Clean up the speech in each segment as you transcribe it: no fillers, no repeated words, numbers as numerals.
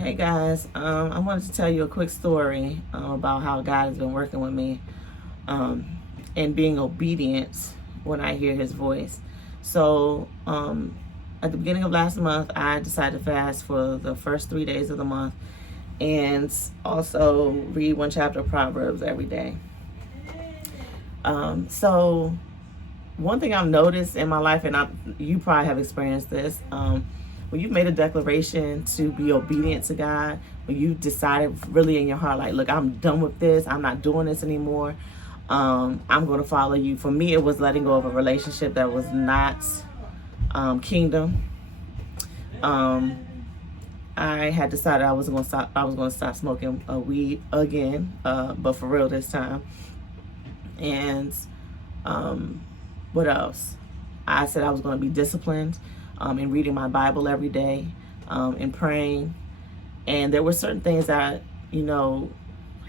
Hey guys, I wanted to tell you a quick story about how God has been working with me um, and being obedient when I hear His voice. So, at the beginning of last month, I decided to fast for the first 3 days of the month and also read one chapter of Proverbs every day. So, one thing I've noticed in my life, and you probably have experienced this, when you've made a declaration to be obedient to God, when you decided really in your heart, like, look, I'm done with this, I'm not doing this anymore, I'm going to follow you. For me, it was letting go of a relationship that was not kingdom. I had decided I was going to stop. I was going to stop smoking weed again, but for real this time. And what else? I said I was going to be disciplined in reading my Bible every day, and praying. And there were certain things that,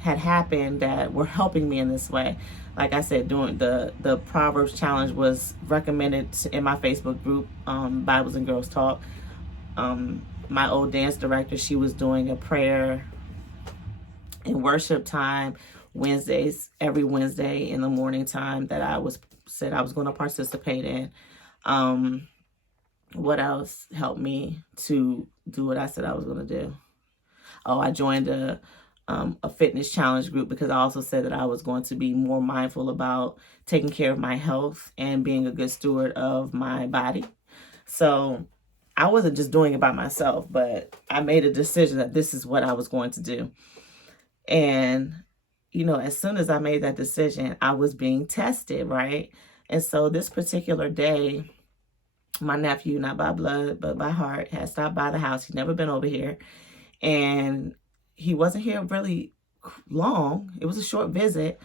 had happened that were helping me in this way. Like I said, doing the Proverbs challenge was recommended in my Facebook group, Bibles and Girls Talk. My old dance director, she was doing a prayer and worship time every Wednesday in the morning time that said I was going to participate in. What else helped me to do what I said I was going to do? Oh, I joined a fitness challenge group because I also said that I was going to be more mindful about taking care of my health and being a good steward of my body. So I wasn't just doing it by myself, but I made a decision that this is what I was going to do. And, as soon as I made that decision, I was being tested, right? And so this particular day, my nephew, not by blood, but by heart, had stopped by the house. He'd never been over here. And he wasn't here really long. It was a short visit,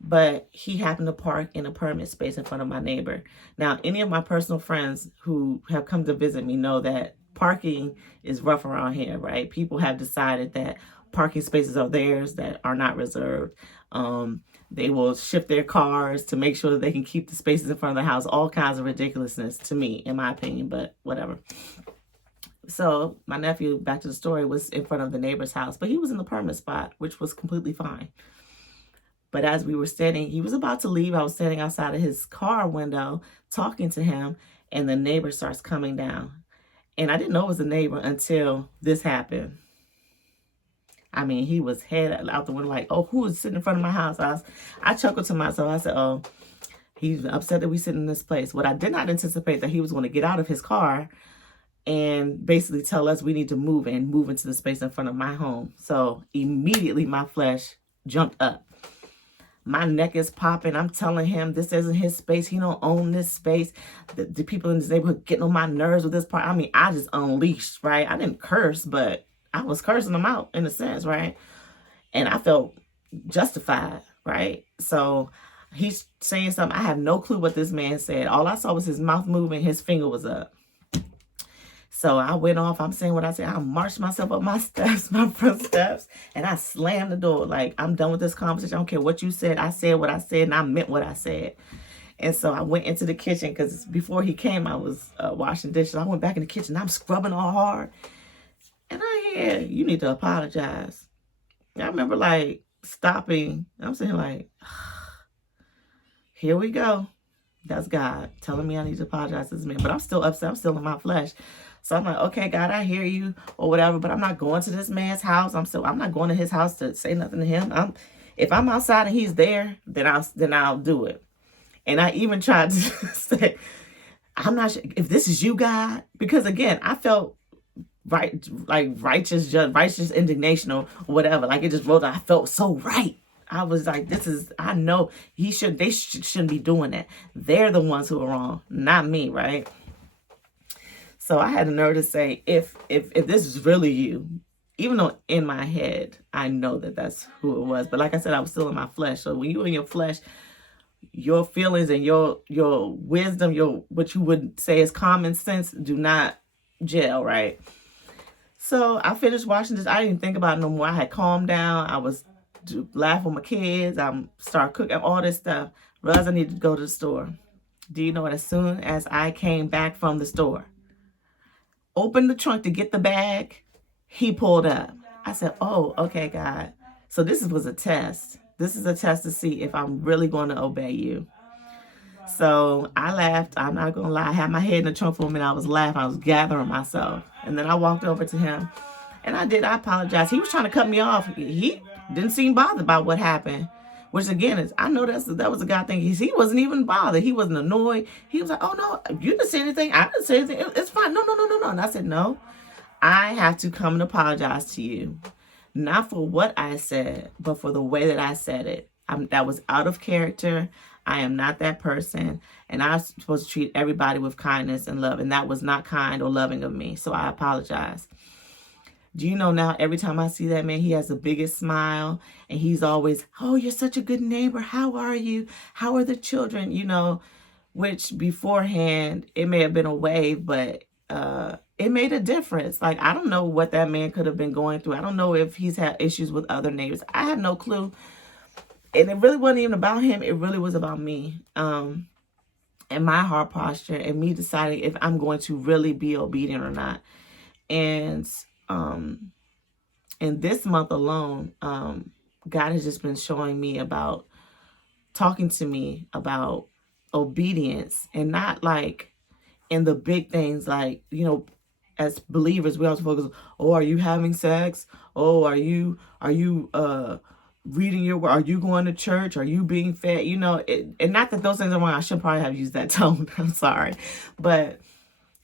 but he happened to park in a permit space in front of my neighbor. Now, any of my personal friends who have come to visit me know that parking is rough around here, right? People have decided that parking spaces are theirs that are not reserved. They will shift their cars to make sure that they can keep the spaces in front of the house. All kinds of ridiculousness to me, in my opinion, but whatever. So my nephew, back to the story, was in front of the neighbor's house, but he was in the permit spot, which was completely fine. But as we were standing, he was about to leave. I was standing outside of his car window talking to him, and the neighbor starts coming down. And I didn't know it was a neighbor until this happened. I mean, he was head out the window like, oh, who is sitting in front of my house? I chuckled to myself. I said, oh, he's upset that we sit in this place. What I did not anticipate that he was going to get out of his car and basically tell us we need to move into the space in front of my home. So immediately my flesh jumped up. My neck is popping. I'm telling him this isn't his space. He don't own this space. The people in this neighborhood getting on my nerves with this part. I mean, I just unleashed, right? I didn't curse, but I was cursing them out in a sense, right? And I felt justified, right? So he's saying something. I have no clue what this man said. All I saw was his mouth moving. His finger was up. So I went off. I'm saying what I said. I marched myself up my steps, my front steps, and I slammed the door. Like, I'm done with this conversation. I don't care what you said. I said what I said, and I meant what I said. And so I went into the kitchen because before he came, I was washing dishes. I went back in the kitchen. I'm scrubbing all hard. And I hear, you need to apologize. I remember, like, stopping. I'm saying, like, here we go. That's God telling me I need to apologize to this man. But I'm still upset. I'm still in my flesh. So I'm like, okay, God, I hear you or whatever, but I'm not going to this man's house. I'm not going to his house to say nothing to him. If I'm outside and he's there, then I'll do it. And I even tried to say, I'm not sure if this is you, God, because again, I felt right, like righteous indignation or whatever. Like it just rolled out. I felt so right. I was like, I know they shouldn't be doing that. They're the ones who are wrong, not me, right? So I had the nerve to say, if this is really you, even though in my head, I know that that's who it was. But like I said, I was still in my flesh. So when you're in your flesh, your feelings and your wisdom, what you would say is common sense, do not gel, right? So I finished watching this. I didn't even think about it no more. I had calmed down. I was laughing with my kids. I started cooking all this stuff. Realized I needed to go to the store. Do you know what? As soon as I came back from the store, opened the trunk to get the bag, he pulled up. I said, oh, okay, God. So this was a test. This is a test to see if I'm really going to obey you. So I laughed. I'm not going to lie. I had my head in the trunk for a minute. I was laughing. I was gathering myself. And then I walked over to him. And I apologize. He was trying to cut me off. He didn't seem bothered by what happened. Which again is, I know that was a God thing. He wasn't even bothered. He wasn't annoyed. He was like, oh no, you didn't say anything. I didn't say anything. It's fine. No. And I said, no, I have to come and apologize to you. Not for what I said, but for the way that I said it. That was out of character. I am not that person. And I'm supposed to treat everybody with kindness and love. And that was not kind or loving of me. So I apologize. Do you know now, every time I see that man, he has the biggest smile. And he's always, oh, you're such a good neighbor. How are you? How are the children? You know, which beforehand, it may have been a wave, but it made a difference. Like, I don't know what that man could have been going through. I don't know if he's had issues with other neighbors. I have no clue. And it really wasn't even about him. It really was about me. And my heart posture and me deciding if I'm going to really be obedient or not. And in this month alone, God has just been showing me about, talking to me about obedience, and not like in the big things, like, you know, as believers, we always focus, oh, are you having sex? Oh, are you reading your word? Are you going to church? Are you being fed? You know, and not that those things are wrong. I should probably have used that tone. I'm sorry. But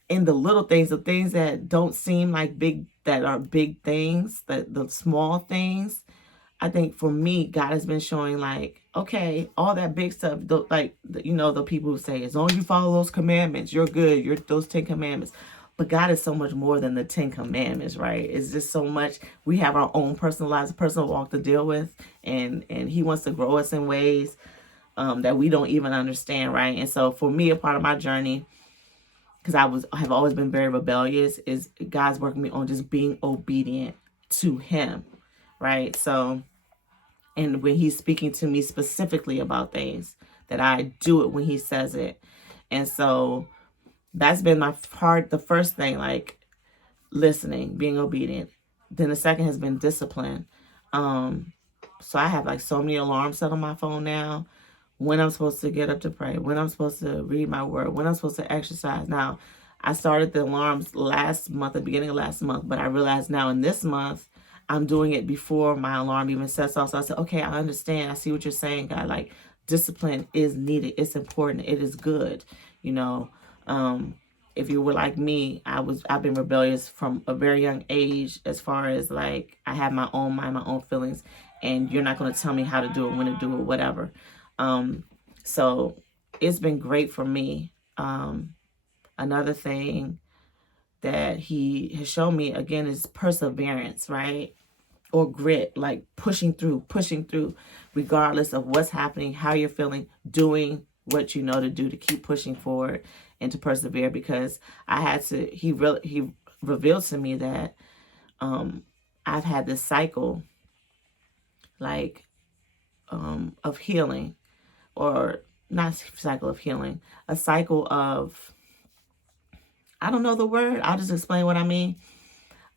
in the little things, the things that don't seem like big, that are big things, that the small things, I think for me, God has been showing like, okay, all that big stuff, like, you know, the people who say, as long as you follow those commandments, you're good. You're those 10 commandments. But God is so much more than the 10 commandments, right? It's just so much. We have our own personal lives, personal walk to deal with. And he wants to grow us in ways that we don't even understand, right? And so for me, a part of my journey, because I have always been very rebellious, is God's working me on just being obedient to him, right? So, and when he's speaking to me specifically about things, that I do it when he says it. And so that's been my part. The first thing, like listening, being obedient. Then the second has been discipline. So I have like so many alarms set on my phone now. When I'm supposed to get up to pray, when I'm supposed to read my word, when I'm supposed to exercise. Now, I started the alarms last month, the beginning of last month, but I realized now in this month, I'm doing it before my alarm even sets off. So I said, okay, I understand. I see what you're saying, God. Like, discipline is needed. It's important. It is good. You know, if you were like me, I've been rebellious from a very young age, as far as like, I have my own mind, my own feelings, and you're not going to tell me how to do it, when to do it, whatever. So it's been great for me. Another thing that he has shown me again is perseverance, right? Or grit, like pushing through, regardless of what's happening, how you're feeling, doing what you know to do to keep pushing forward and to persevere. Because he revealed to me that I've had this cycle, like, of healing, or not cycle of healing, a cycle of, I don't know the word. I'll just explain what I mean.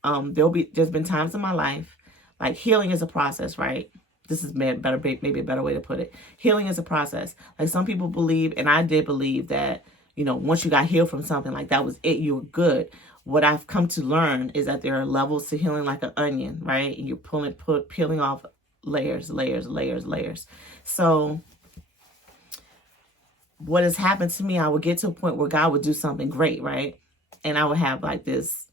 There's been times in my life, like, healing is a process, right? This is maybe a better way to put it. Healing is a process. Like, some people believe, and I did believe that, you know, once you got healed from something, like, that was it, you were good. What I've come to learn is that there are levels to healing, like an onion, right? You're peeling off layers. So what has happened to me, I would get to a point where God would do something great, right? And I would have like this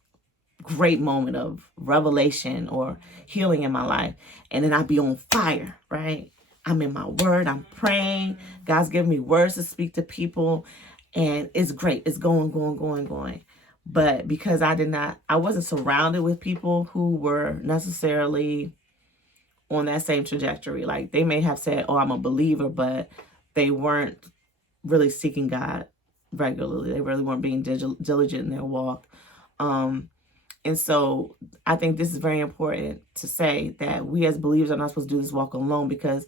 great moment of revelation or healing in my life. And then I'd be on fire, right? I'm in my word, I'm praying. God's giving me words to speak to people. And it's great. It's going. But because I wasn't surrounded with people who were necessarily on that same trajectory. Like, they may have said, oh, I'm a believer, but they weren't really seeking God regularly. They really weren't being diligent in their walk. And so I think this is very important to say, that we as believers are not supposed to do this walk alone, because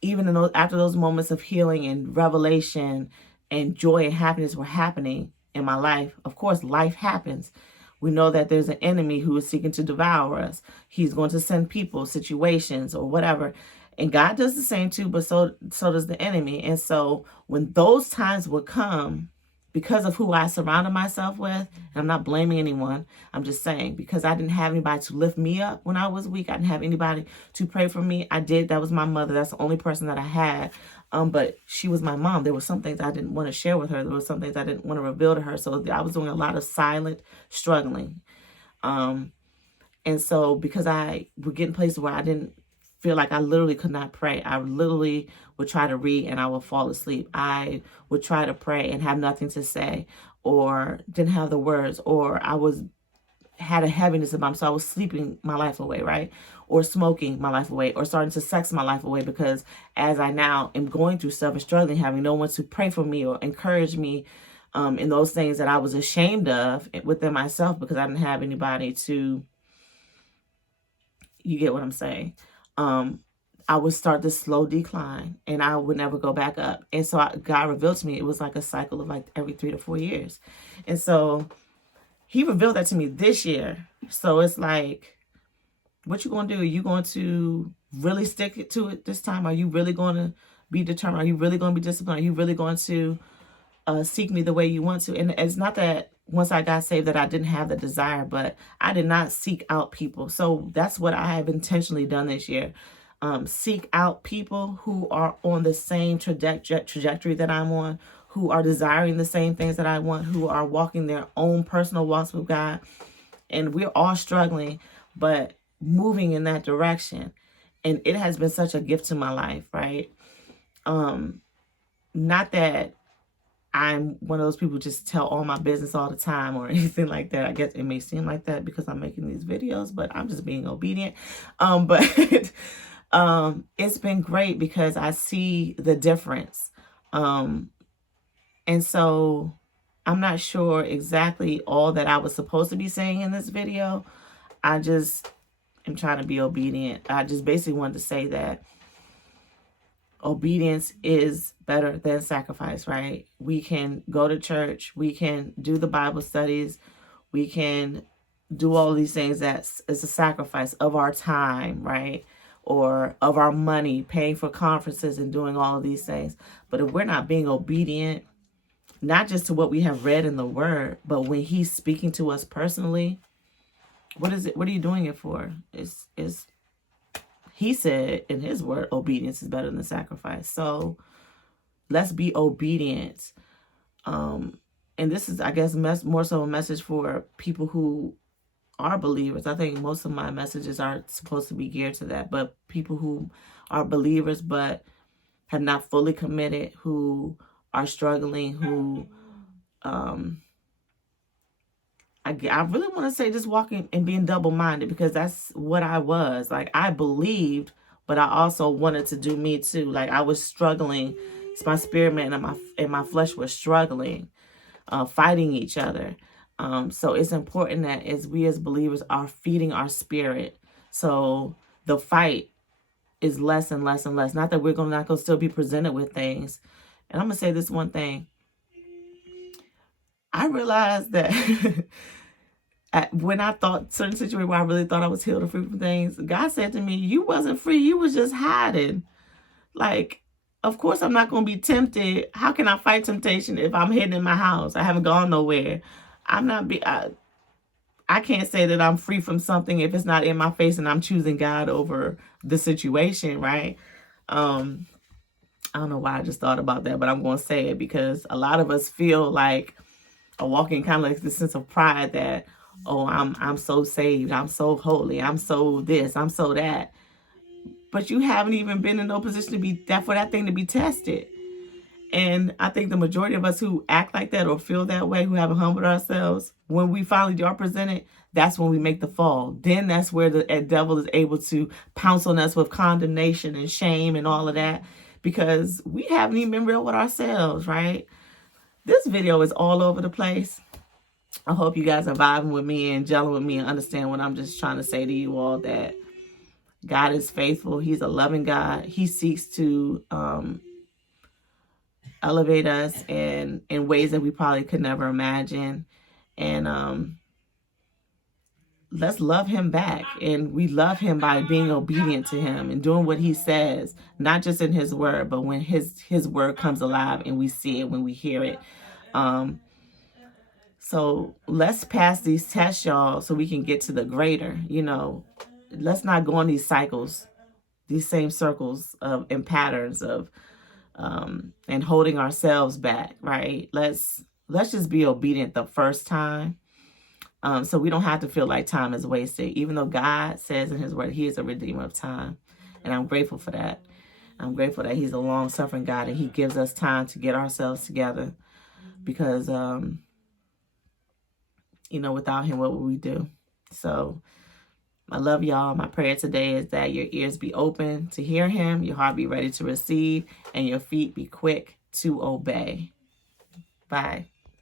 even after those moments of healing and revelation and joy and happiness were happening in my life, of course, life happens. We know that there's an enemy who is seeking to devour us. He's going to send people, situations, or whatever. And God does the same too, but so does the enemy. And so when those times would come, because of who I surrounded myself with, and I'm not blaming anyone, I'm just saying, because I didn't have anybody to lift me up when I was weak, I didn't have anybody to pray for me. That was my mother. That's the only person that I had. But she was my mom. There were some things I didn't want to share with her. There were some things I didn't want to reveal to her. So I was doing a lot of silent struggling. And so because I would get in places where I didn't feel like I literally could not pray, I literally would try to read and I would fall asleep. I would try to pray and have nothing to say, or didn't have the words, or had a heaviness about me, so I was sleeping my life away, right? Or smoking my life away, or starting to sex my life away, because as I now am going through stuff and struggling, having no one to pray for me or encourage me in those things that I was ashamed of within myself, because I didn't have anybody to, you get what I'm saying? I would start this slow decline and I would never go back up. And so God revealed to me, it was like a cycle of like every 3 to 4 years. And so he revealed that to me this year. So it's like, what you going to do? Are you going to really stick to it this time? Are you really going to be determined? Are you really going to be disciplined? Are you really going to seek me the way you want to? And it's not that once I got saved that I didn't have the desire, but I did not seek out people. So that's what I have intentionally done this year. Seek out people who are on the same trajectory that I'm on, who are desiring the same things that I want, who are walking their own personal walks with God. And we're all struggling, but moving in that direction. And it has been such a gift to my life, right? Not that I'm one of those people who just tell all my business all the time or anything like that. I guess it may seem like that because I'm making these videos, but I'm just being obedient. But it's been great because I see the difference. And so I'm not sure exactly all that I was supposed to be saying in this video. I just am trying to be obedient. I just basically wanted to say that obedience is better than sacrifice, right? We can go to church. We can do the Bible studies. We can do all these things that is a sacrifice of our time, right? Or of our money, paying for conferences and doing all of these things. But if we're not being obedient, not just to what we have read in the word, but when he's speaking to us personally, what is it? What are you doing it for? He said in his word, obedience is better than sacrifice. So let's be obedient. And this is, I guess, more so a message for people who are believers. I think most of my messages are supposed to be geared to that. But people who are believers but have not fully committed, who are struggling, who I really want to say just walking and being double-minded, because that's what I was. Like, I believed, but I also wanted to do me too. Like, I was struggling. It's my spirit man and my flesh were struggling, fighting each other. So it's important that as we as believers are feeding our spirit, so the fight is less and less and less. Not that we're not going to still be presented with things. And I'm going to say this one thing. I realized that when I thought certain situations where I really thought I was healed or free from things, God said to me, you wasn't free. You was just hiding. Like, of course I'm not going to be tempted. How can I fight temptation if I'm hidden in my house? I haven't gone nowhere. I can't say that I'm free from something if it's not in my face and I'm choosing God over the situation, right? I don't know why I just thought about that, but I'm going to say it because a lot of us feel like are walking kind of like this sense of pride that, oh, I'm so saved, I'm so holy, I'm so this, I'm so that. But you haven't even been in no position to be for that thing to be tested. And I think the majority of us who act like that or feel that way, who haven't humbled ourselves, when we finally are presented, that's when we make the fall. Then that's where the devil is able to pounce on us with condemnation and shame and all of that, because we haven't even been real with ourselves, right? This video is all over the place. I hope you guys are vibing with me and gelling with me and understand what I'm just trying to say to you all, that God is faithful. He's a loving God. He seeks to elevate us in ways that we probably could never imagine. And let's love him back. And we love him by being obedient to him and doing what he says, not just in his word, but when his word comes alive and we see it, when we hear it. So let's pass these tests, y'all, so we can get to the greater. Let's not go on these cycles, these same circles and patterns of and holding ourselves back, right? Let's just be obedient the first time, so we don't have to feel like time is wasted, even though God says in his word he is a redeemer of time. And I'm grateful for that. I'm grateful that he's a long-suffering God and he gives us time to get ourselves together, because without him, what would we do? So I love y'all. My prayer today is that your ears be open to hear him, your heart be ready to receive, and your feet be quick to obey. Bye.